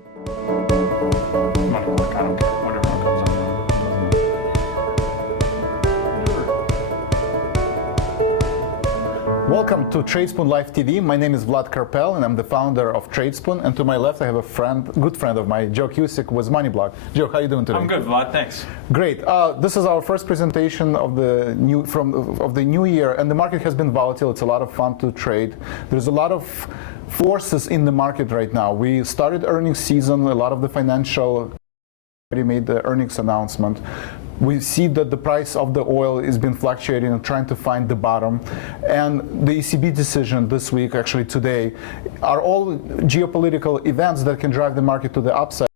Money block, I don't care. Whatever it comes up. Welcome to Tradespoon Live TV. My name is Vlad Karpel, and I'm the founder of Tradespoon. And to my left, I have a good friend of mine, Joe Cusick, with MoneyBlock. Joe, how are you doing today? I'm good, Vlad. Thanks. Great. This is our first presentation of the new year, and the market has been volatile. It's a lot of fun to trade. There's a lot of forces in the market right now. We started earnings season. A lot of the financial already made the earnings announcement. We see that the price of the oil has been fluctuating and trying to find the bottom. And the ECB decision this week, actually today, are all geopolitical events that can drive the market to the upside.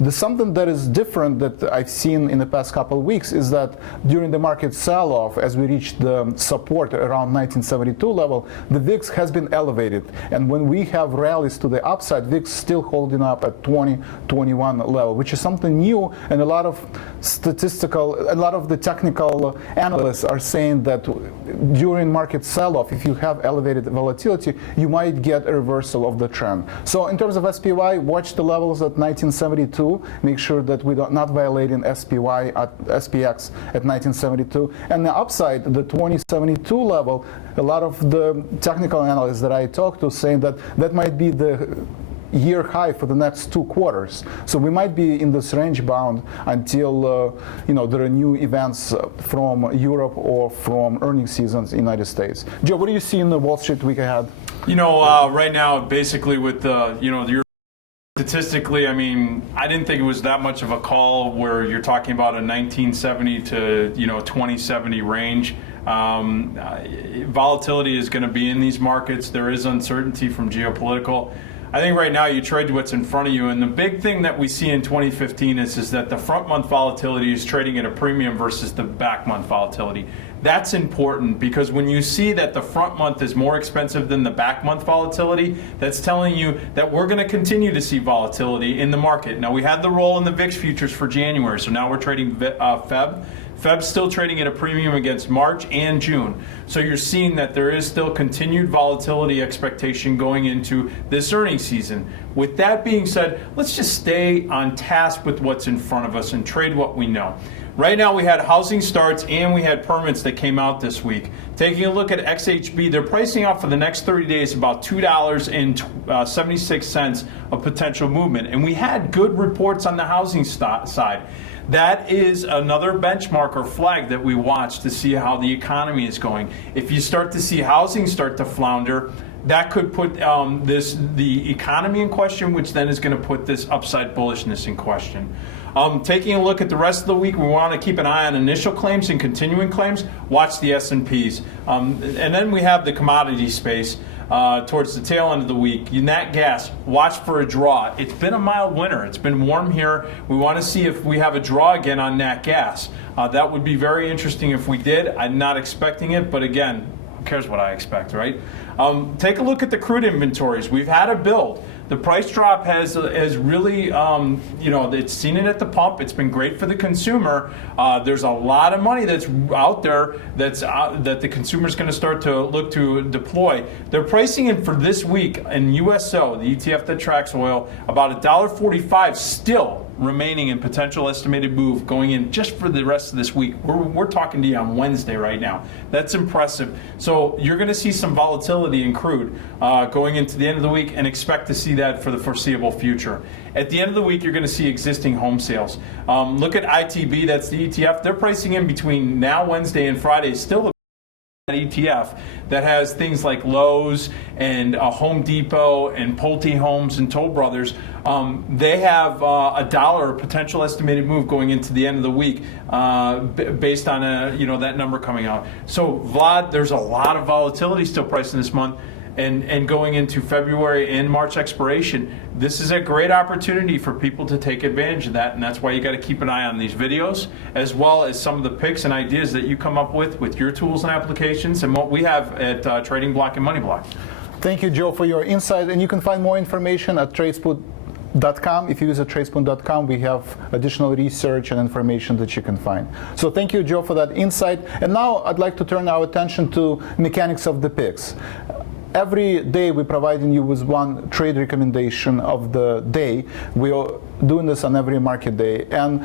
There's something that is different that I've seen in the past couple of weeks is that during the market sell-off, as we reached the support around 1972 level, the VIX has been elevated. And when we have rallies to the upside, VIX still holding up at 2021 level, which is something new. And a lot of the technical analysts are saying that during market sell-off, if you have elevated volatility, you might get a reversal of the trend. So in terms of SPY, watch the levels at 1972. Make sure that we're not violating SPY at SPX at 1972. And the upside, the 2072 level, a lot of the technical analysts that I talked to saying that that might be the year high for the next 2 quarters. So we might be in this range bound until there are new events from Europe or from earnings seasons in the United States. Joe, what do you see in the Wall Street week ahead? Right now, basically with the statistically, I mean, I didn't think it was that much of a call where you're talking about a 1970 to 2070 range. Volatility is going to be in these markets. There is uncertainty from geopolitical. I think right now you trade what's in front of you, and the big thing that we see in 2015 is that the front month volatility is trading at a premium versus the back month volatility. That's important because when you see that the front month is more expensive than the back month volatility, that's telling you that we're going to continue to see volatility in the market. Now, we had the roll in the VIX futures for January, so now we're trading Feb. Feb's still trading at a premium against March and June. So you're seeing that there is still continued volatility expectation going into this earnings season. With that being said, let's just stay on task with what's in front of us and trade what we know. Right now we had housing starts and we had permits that came out this week. Taking a look at XHB, they're pricing out for the next 30 days about $2.76 of potential movement. And we had good reports on the housing side. That is another benchmark or flag that we watch to see how the economy is going. If you start to see housing start to flounder, that could put the economy in question, which then is going to put this upside bullishness in question. Taking a look at the rest of the week, we want to keep an eye on initial claims and continuing claims. Watch the S&Ps. And then we have the commodity space towards the tail end of the week. Nat gas, watch for a draw. It's been a mild winter. It's been warm here. We want to see if we have a draw again on nat gas. That would be very interesting if we did. I'm not expecting it, but again, who cares what I expect, right? Take a look at the crude inventories. We've had a build. The price drop has really, it's seen it at the pump. It's been great for the consumer. There's a lot of money that's out there that the consumer's going to start to look to deploy. They're pricing in for this week in USO, the ETF that tracks oil, about $1.45 still remaining in potential estimated move going in just for the rest of this week. We're talking to you on Wednesday right now. That's impressive. So you're going to see some volatility in crude going into the end of the week and expect to see that for the foreseeable future. At the end of the week, you're going to see existing home sales. Look at ITB, that's the ETF. They're pricing in between now, Wednesday, and Friday, still the ETF that has things like Lowe's and Home Depot and Pulte Homes and Toll Brothers. They have $1 potential estimated move going into the end of the week based on that number coming out. So Vlad, there's a lot of volatility still priced in this month. And going into February and March expiration, this is a great opportunity for people to take advantage of that, and that's why you got to keep an eye on these videos, as well as some of the picks and ideas that you come up with your tools and applications, and what we have at Trading Block and Money Block. Thank you, Joe, for your insight, and you can find more information at Tradespoon.com. If you visit Tradespoon.com, we have additional research and information that you can find. So thank you, Joe, for that insight. And now I'd like to turn our attention to mechanics of the picks. every day we're providing you with one trade recommendation of the day. We are doing this on every market day. And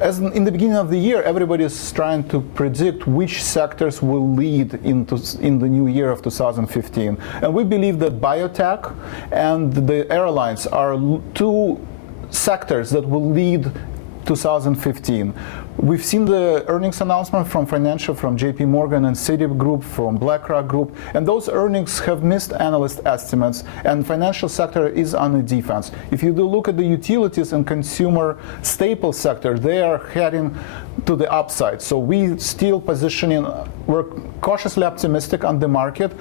as in the beginning of the year, everybody is trying to predict which sectors will lead in the new year of 2015. And we believe that biotech and the airlines are two sectors that will lead 2015. We've seen the earnings announcement from JP Morgan and Citigroup, from BlackRock Group, and those earnings have missed analyst estimates, and financial sector is on the defense. If you do look at the utilities and consumer staple sector, they are heading to the upside. So we still positioning, we're cautiously optimistic on the market,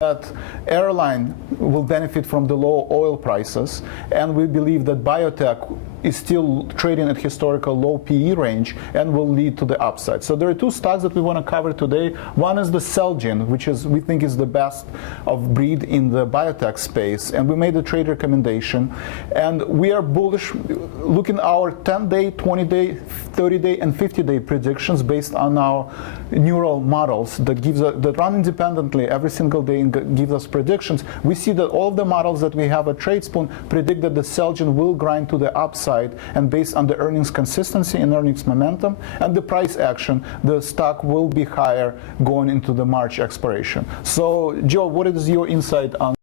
that airline will benefit from the low oil prices, and we believe that biotech is still trading at historical low PE range and will lead to the upside. So there are two stocks that we want to cover today. One is the Celgene, which we think is the best of breed in the biotech space, and we made a trade recommendation. And we are bullish, looking at our 10-day, 20-day, 30-day, and 50-day predictions based on our neural models that run independently every single day and give us predictions. We see that all of the models that we have at Tradespoon predict that the Celgene will grind to the upside, and based on the earnings consistency and earnings momentum and the price action, the stock will be higher going into the March expiration. So, Joe, what is your insight on?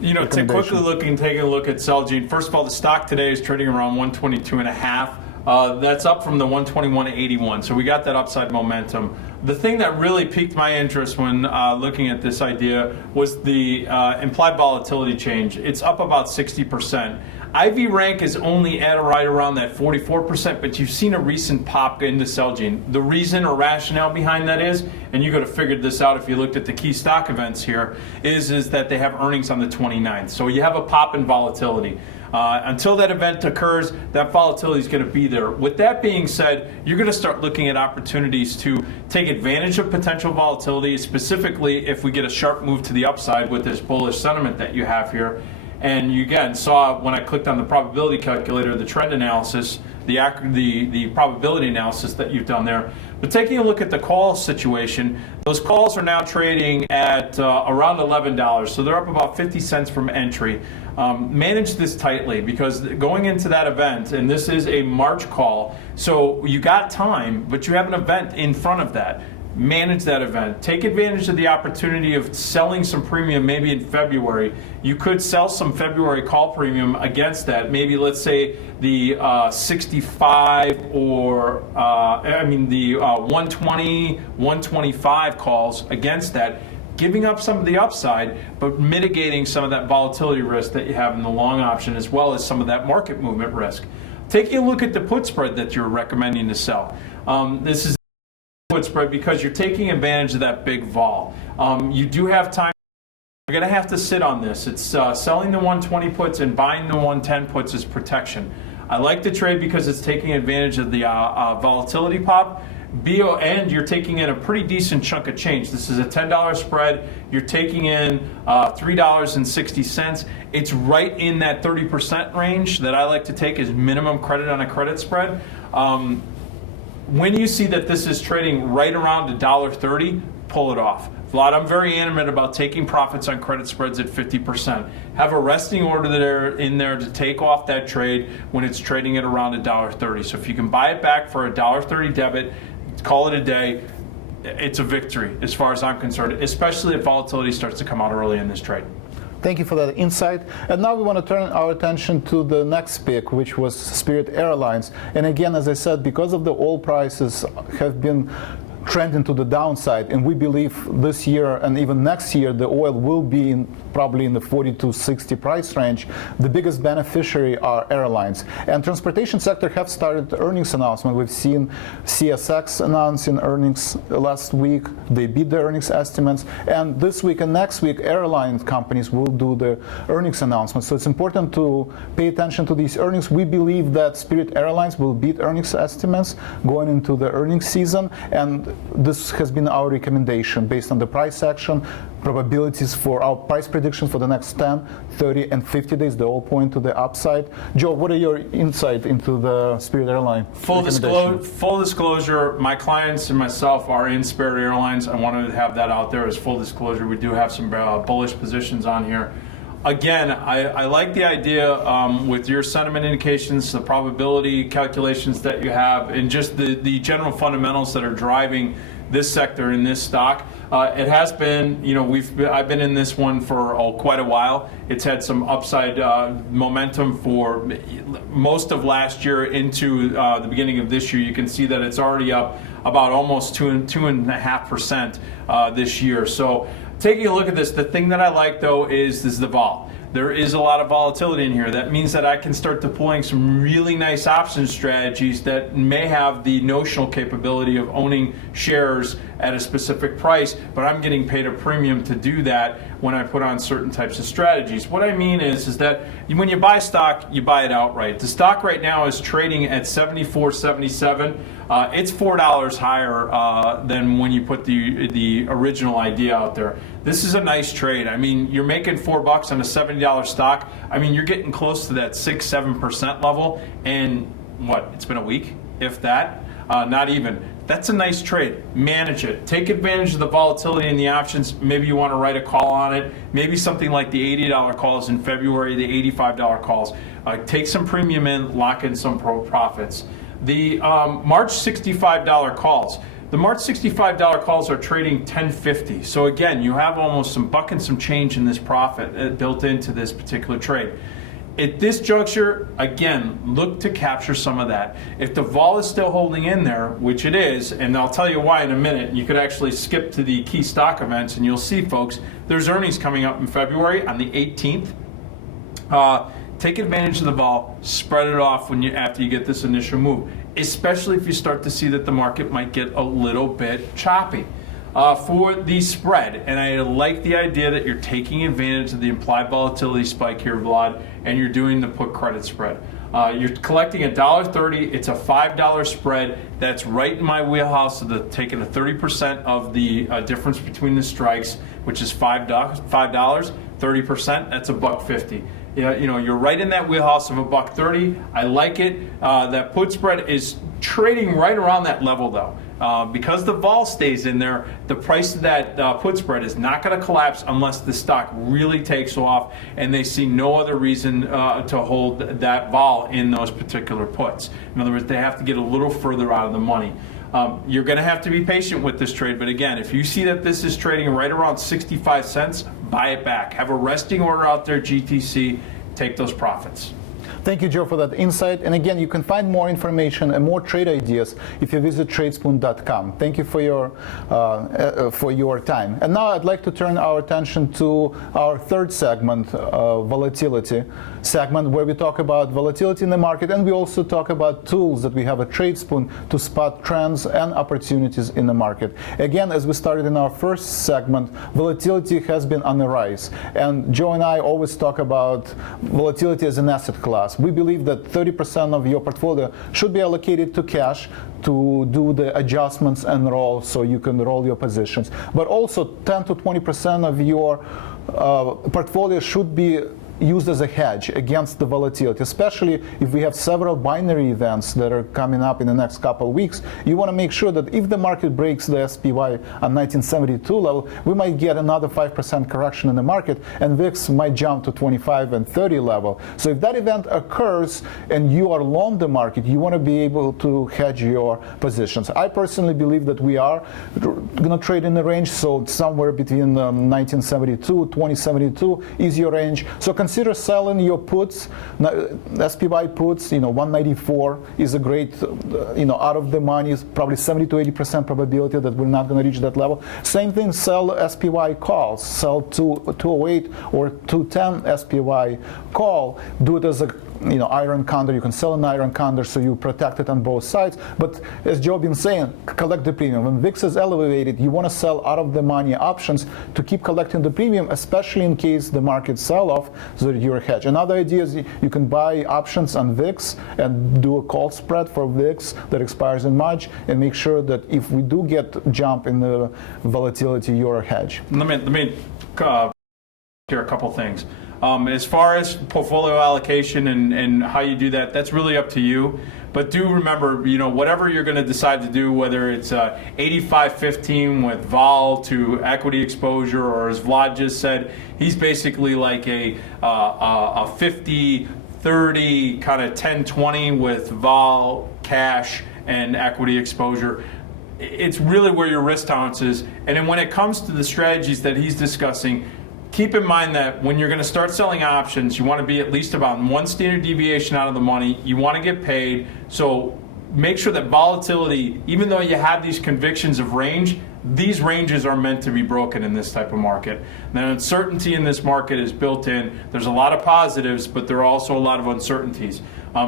Taking a look at Celgene. First of all, the stock today is trading around 122.5. That's up from the 121.81. So we got that upside momentum. The thing that really piqued my interest when looking at this idea was the implied volatility change. It's up about 60%. IV rank is only at right around that 44%, but you've seen a recent pop into Celgene. The reason or rationale behind that is, and you could have figured this out if you looked at the key stock events here, is that they have earnings on the 29th. So you have a pop in volatility. Until that event occurs, that volatility is going to be there. With that being said, you're going to start looking at opportunities to take advantage of potential volatility, specifically if we get a sharp move to the upside with this bullish sentiment that you have here. And you again saw when I clicked on the probability calculator, the trend analysis, the probability analysis that you've done there. But taking a look at the call situation, those calls are now trading at around $11. So they're up about 50 cents from entry. Manage this tightly, because going into that event, and this is a March call, so you got time, but you have an event in front of that. Manage that event. Take advantage of the opportunity of selling some premium maybe in February. You could sell some February call premium against that. Maybe let's say the 65 or the 120, 125 calls against that, giving up some of the upside, but mitigating some of that volatility risk that you have in the long option, as well as some of that market movement risk. Taking a look at the put spread that you're recommending to sell. This is put spread because you're taking advantage of that big vol. You do have time. You're going to have to sit on this. It's selling the 120 puts and buying the 110 puts is protection. I like the trade because it's taking advantage of the volatility pop. And you're taking in a pretty decent chunk of change. This is a $10 spread. You're taking in $3.60. It's right in that 30% range that I like to take as minimum credit on a credit spread. When you see that this is trading right around $1.30, pull it off. Vlad, I'm very animate about taking profits on credit spreads at 50%. Have a resting order there in there to take off that trade when it's trading at around $1.30. So if you can buy it back for $1.30 debit, call it a day. It's a victory as far as I'm concerned, especially if volatility starts to come out early in this trade. Thank you for that insight. And now we want to turn our attention to the next pick, which was Spirit Airlines. And again, as I said, because of the oil prices have been trending to the downside, and we believe this year and even next year the oil will be probably in the 40 to 60 price range. The biggest beneficiary are airlines. And transportation sector have started earnings announcement. We've seen CSX announcing earnings last week. They beat the earnings estimates. And this week and next week, airline companies will do the earnings announcement. So it's important to pay attention to these earnings. We believe that Spirit Airlines will beat earnings estimates going into the earnings season. And this has been our recommendation based on the price action, probabilities for our price prediction for the next 10, 30, and 50 days. They all point to the upside. Joe, what are your insight into the Spirit Airline? Full disclosure, my clients and myself are in Spirit Airlines. I wanted to have that out there as full disclosure. We do have some bullish positions on here. Again, I like the idea with your sentiment indications, the probability calculations that you have, and just the general fundamentals that are driving this sector in this stock. It has been, I've been in this one for quite a while. It's had some upside momentum for most of last year into the beginning of this year. You can see that it's already up about almost 2.5% this year. So taking a look at this, the thing that I like though is the vol. There is a lot of volatility in here. That means that I can start deploying some really nice option strategies that may have the notional capability of owning shares at a specific price, but I'm getting paid a premium to do that when I put on certain types of strategies. What I mean is that when you buy stock, you buy it outright. The stock right now is trading at $74.77. It's $4 higher than when you put the original idea out there. This is a nice trade. I mean, you're making $4 on a $70 stock. I mean, you're getting close to that 6-7% level. And what? It's been a week, if that. Not even. That's a nice trade. Manage it. Take advantage of the volatility in the options. Maybe you want to write a call on it. Maybe something like the $80 calls in February, the $85 calls. Take some premium in, lock in some profits. The March $65 calls. The March $65 calls are trading $10.50. So again, you have almost some buck and some change in this profit built into this particular trade. At this juncture, again, look to capture some of that. If the vol is still holding in there, which it is, and I'll tell you why in a minute, you could actually skip to the key stock events and you'll see, folks, there's earnings coming up in February on the 18th. Take advantage of the vol, spread it off after you get this initial move, especially if you start to see that the market might get a little bit choppy. For the spread, and I like the idea that you're taking advantage of the implied volatility spike here, Vlad, and you're doing the put credit spread. You're collecting $1.30. It's a $5 spread. That's right in my wheelhouse of taking a 30% of the difference between the strikes, which is $5. 30%. That's $1.50. You're right in that wheelhouse of $1.30. I like it. That put spread is trading right around that level though. Because the vol stays in there, the price of that put spread is not going to collapse unless the stock really takes off and they see no other reason to hold that vol in those particular puts. In other words, they have to get a little further out of the money. You're going to have to be patient with this trade, but again, if you see that this is trading right around 65 cents, buy it back. Have a resting order out there, GTC, take those profits. Thank you, Joe, for that insight. And again, you can find more information and more trade ideas if you visit Tradespoon.com. Thank you for your time. And now I'd like to turn our attention to our third segment, volatility segment, where we talk about volatility in the market, and we also talk about tools that we have at Tradespoon to spot trends and opportunities in the market. Again, as we started in our first segment, volatility has been on the rise. And Joe and I always talk about volatility as an asset class. We believe that 30% of your portfolio should be allocated to cash to do the adjustments and roll, so you can roll your positions. But also 10 to 20% of your portfolio should be used as a hedge against the volatility, especially if we have several binary events that are coming up in the next couple of weeks. You want to make sure that if the market breaks the SPY on 1972 level, we might get another 5% correction in the market, and VIX might jump to 25 and 30 level. So if that event occurs and you are long the market, you want to be able to hedge your positions. I personally believe that we are going to trade in the range, so somewhere between 1972, 2072 is your range. So consider selling your puts, SPY puts. 194 is a great, out of the money, is probably 70 to 80% probability that we're not going to reach that level. Same thing, sell SPY calls, sell 208 or 210 SPY call. Do it as a iron condor. You can sell an iron condor, so you protect it on both sides. But as Joe been saying, collect the premium. When VIX is elevated, you want to sell out of the money options to keep collecting the premium, especially in case the market sell off, so that you're hedged. Another idea is you can buy options on VIX and do a call spread for VIX that expires in March, and make sure that if we do get jump in the volatility, you're hedged. Let me here a couple things. As far as portfolio allocation and how you do that, that's really up to you. But do remember, whatever you're going to decide to do, whether it's 85-15 with vol to equity exposure, or as Vlad just said, he's basically like a 50-30 kind of 10-20 with vol, cash, and equity exposure. It's really where your risk tolerance is. And then when it comes to the strategies that he's discussing, keep in mind that when you're going to start selling options, you want to be at least about one standard deviation out of the money. You want to get paid. So make sure that volatility, even though you have these convictions of range, these ranges are meant to be broken in this type of market. The uncertainty in this market is built in. There's a lot of positives, but there are also a lot of uncertainties.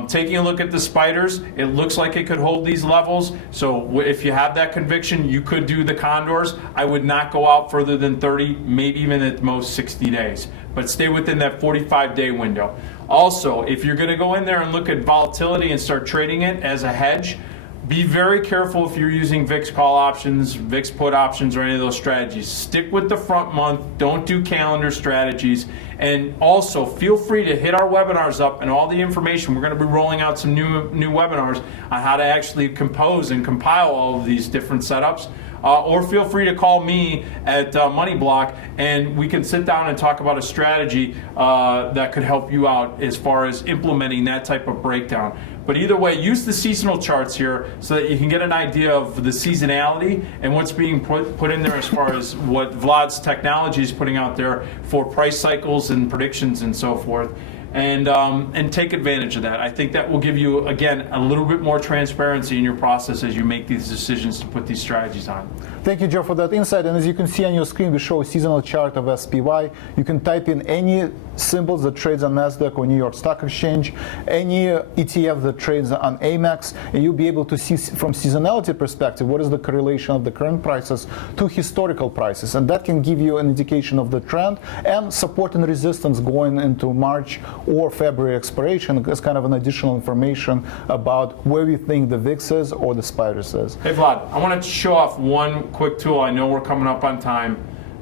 Taking a look at the spiders, it looks like it could hold these levels. So if you have that conviction, you could do the condors. I would not go out further than 30, maybe even at most 60 days. But stay within that 45-day window. Also, if you're going to go in there and look at volatility and start trading it as a hedge, be very careful if you're using VIX call options, VIX put options, or any of those strategies. Stick with the front month. Don't do calendar strategies. And also, feel free to hit our webinars up and all the information. We're going to be rolling out some new webinars on how to actually compose and compile all of these different setups. Or feel free to call me at Money Block, and we can sit down and talk about a strategy that could help you out as far as implementing that type of breakdown. But either way, use the seasonal charts here so that you can get an idea of the seasonality and what's being put in there as far as what Vlad's technology is putting out there for price cycles and predictions and so forth. And take advantage of that. I think that will give you, again, a little bit more transparency in your process as you make these decisions to put these strategies on. Thank you, Joe, for that insight. And as you can see on your screen, we show a seasonal chart of SPY. You can type in any symbols that trades on NASDAQ or New York Stock Exchange, any ETF that trades on AMEX, and you'll be able to see from seasonality perspective what is the correlation of the current prices to historical prices. And that can give you an indication of the trend and support and resistance going into March or February expiration as kind of an additional information about where we think the VIX is or the spiders is. Hey Vlad, I want to show off one quick tool. I know we're coming up on time,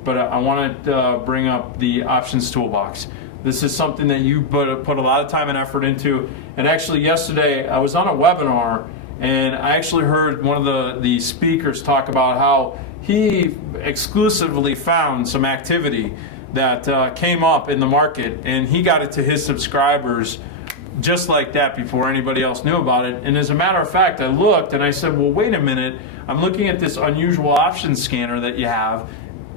but I want to bring up the options toolbox. This is something that you put a lot of time and effort into. And actually yesterday I was on a webinar and I actually heard one of the speakers talk about how he exclusively found some activity that came up in the market, and he got it to his subscribers just like that before anybody else knew about it. And as a matter of fact, I looked and I said, well, wait a minute, I'm looking at this unusual options scanner that you have,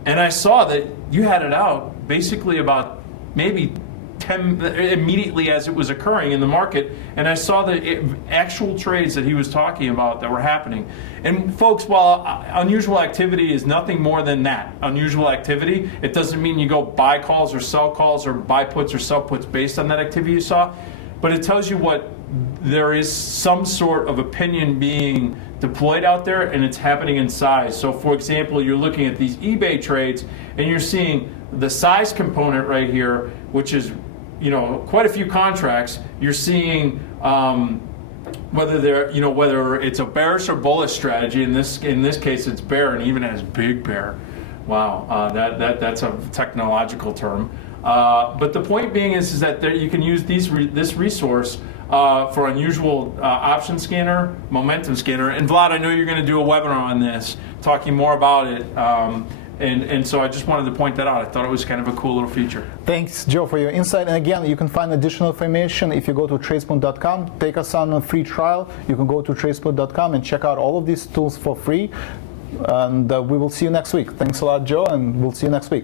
and I saw that you had it out basically about maybe 10 immediately as it was occurring in the market, and I saw the actual trades that he was talking about that were happening. And folks, while unusual activity is nothing more than that, unusual activity, it doesn't mean you go buy calls or sell calls or buy puts or sell puts based on that activity you saw, but it tells you what there is some sort of opinion being deployed out there, and it's happening in size. So for example, you're looking at these eBay trades and you're seeing the size component right here, which is quite a few contracts. You're seeing whether it's a bearish or bullish strategy. In this case, it's bear, and even has big bear. Wow, that's a technological term. But the point being is that you can use this resource for unusual option scanner, momentum scanner. And Vlad, I know you're going to do a webinar on this, talking more about it. And so I just wanted to point that out. I thought it was kind of a cool little feature. Thanks, Joe, for your insight. And again, you can find additional information if you go to Tradespoon.com. Take us on a free trial. You can go to Tradespoon.com and check out all of these tools for free. And we will see you next week. Thanks a lot, Joe, and we'll see you next week.